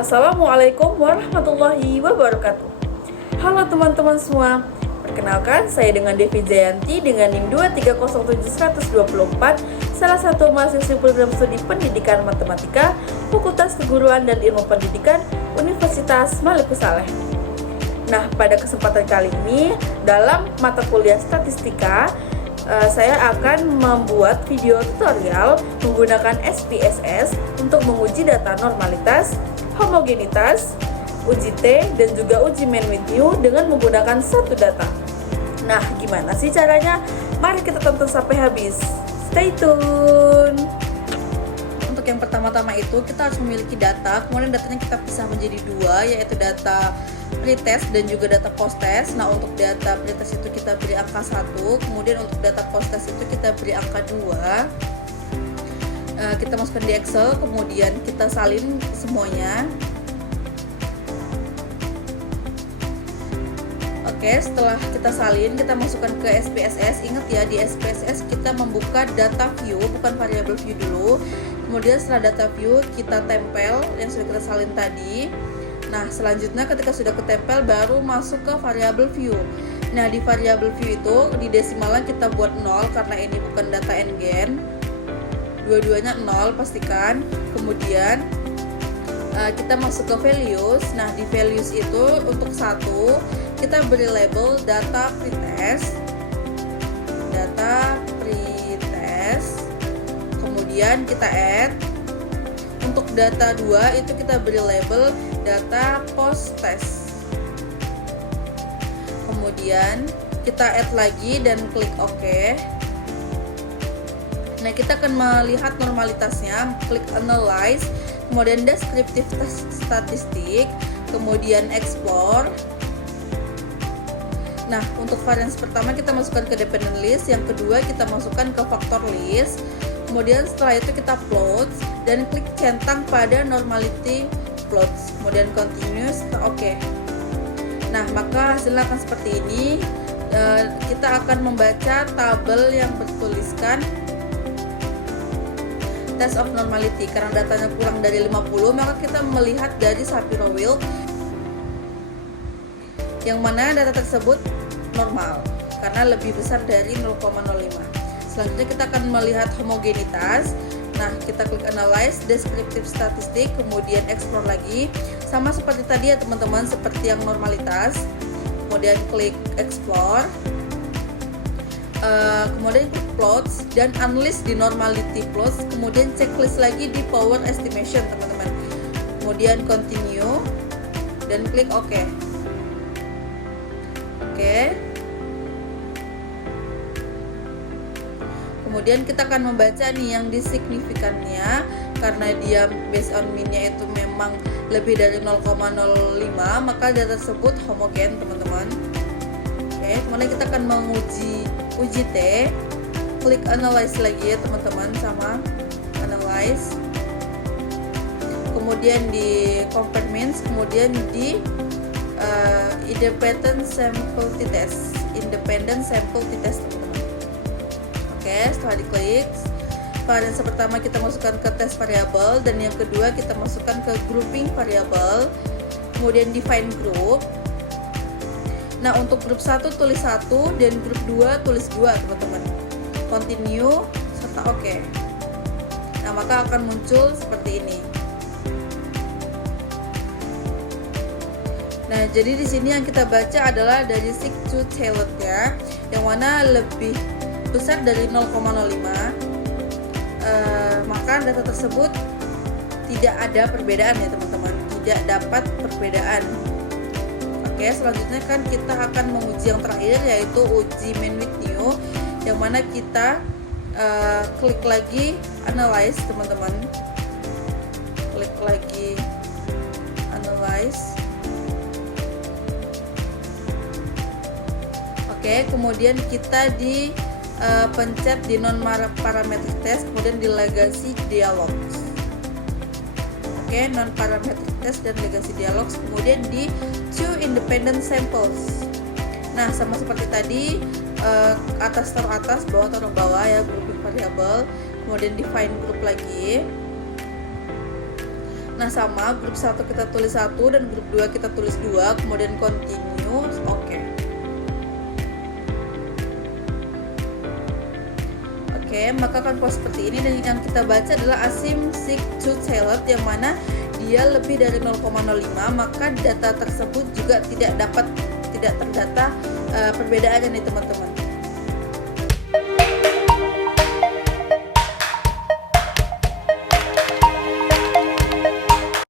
Assalamualaikum warahmatullahi wabarakatuh. Halo teman-teman semua. Perkenalkan, saya dengan Devi Jayanti dengan NIM 2307124, salah satu mahasiswi program studi Pendidikan Matematika, Fakultas Keguruan dan Ilmu Pendidikan, Universitas Maluku Saleh. Nah, pada kesempatan kali ini dalam mata kuliah statistika, saya akan membuat video tutorial menggunakan SPSS untuk menguji data normalitas, homogenitas, uji T, dan juga uji main with new dengan menggunakan satu data. Nah, gimana sih caranya? Mari kita tonton sampai habis. Stay tune. Untuk yang pertama-tama itu kita harus memiliki data, kemudian datanya kita pisah menjadi dua, yaitu data pretest dan juga data post-test. Nah, untuk data pretest itu kita beri angka 1, kemudian untuk data post-test itu kita beri angka 2. Kita masukkan di Excel, kemudian kita salin semuanya. Oke, setelah kita salin, kita masukkan ke SPSS. Ingat ya, di SPSS kita membuka data view, bukan variable view dulu. Kemudian setelah data view, kita tempel yang sudah kita salin tadi. Nah, selanjutnya ketika sudah ketempel, baru masuk ke variable view. Nah, di variable view itu, di desimalnya kita buat 0, karena ini bukan data NGN. Dua-duanya 0, pastikan. Kemudian kita masuk ke values. Nah, di values itu untuk 1 kita beri label data pretest, kemudian kita add. Untuk data 2 itu kita beri label data post test, kemudian kita add lagi dan klik OK. Nah, kita akan melihat normalitasnya, klik analyze, kemudian descriptive statistik, kemudian explore. Nah, untuk varians pertama kita masukkan ke dependent list, yang kedua kita masukkan ke factor list, kemudian setelah itu kita plot dan klik centang pada normality plots, kemudian continuous, oke. Nah, maka hasilnya akan seperti ini. Kita akan membaca tabel yang bertuliskan test of normality. Karena datanya kurang dari 50, maka kita melihat dari Shapiro-Wilk, yang mana data tersebut normal karena lebih besar dari 0,05. Selanjutnya kita akan melihat homogenitas. Nah, kita klik analyze, descriptive statistik, kemudian explore lagi. Sama seperti tadi ya teman-teman, seperti yang normalitas. Kemudian klik explore, kemudian klik plots dan unlist di normality plots, kemudian checklist lagi di power estimation teman-teman. Kemudian continue dan klik OK. Kemudian kita akan membaca nih yang disignifikannya, karena dia based on mean-nya itu memang lebih dari 0,05, maka data tersebut homogen teman-teman. Oke, kemudian kita akan menguji uji T. Klik analyze lagi ya teman-teman, sama analyze. Kemudian di compare means, kemudian di independent sample t-test, teman-teman. Oke, setelah diklik, varian pertama kita masukkan ke test variable, dan yang kedua kita masukkan ke grouping variable, kemudian define group. Nah, untuk grup 1 tulis 1 dan grup 2 tulis 2 teman-teman. Continue serta OK. Nah, maka akan muncul seperti ini. Nah, jadi di sini yang kita baca adalah dari seek to tailored-nya, yang mana lebih besar dari 0,05. Maka data tersebut tidak ada perbedaan ya teman-teman, tidak dapat perbedaan. Oke, selanjutnya kan kita akan menguji yang terakhir, yaitu uji main with new, yang mana kita klik lagi analyze teman-teman, klik lagi analyze. Oke, kemudian kita pencet di non parametric test, kemudian di legacy dialogs. Oke, non parametric test dan legacy dialogs, kemudian di two independent samples. Nah, sama seperti tadi, atas taruh atas, bawah taruh bawah ya, grouping variable, kemudian define group lagi. Nah sama, grup 1 kita tulis 1 dan grup 2 kita tulis 2, kemudian continue, oke. Oke, maka akan keluar seperti ini, dan yang kita baca adalah asim seek to tailored, yang mana dia lebih dari 0,05, maka data tersebut juga tidak terdata perbedaannya nih teman-teman.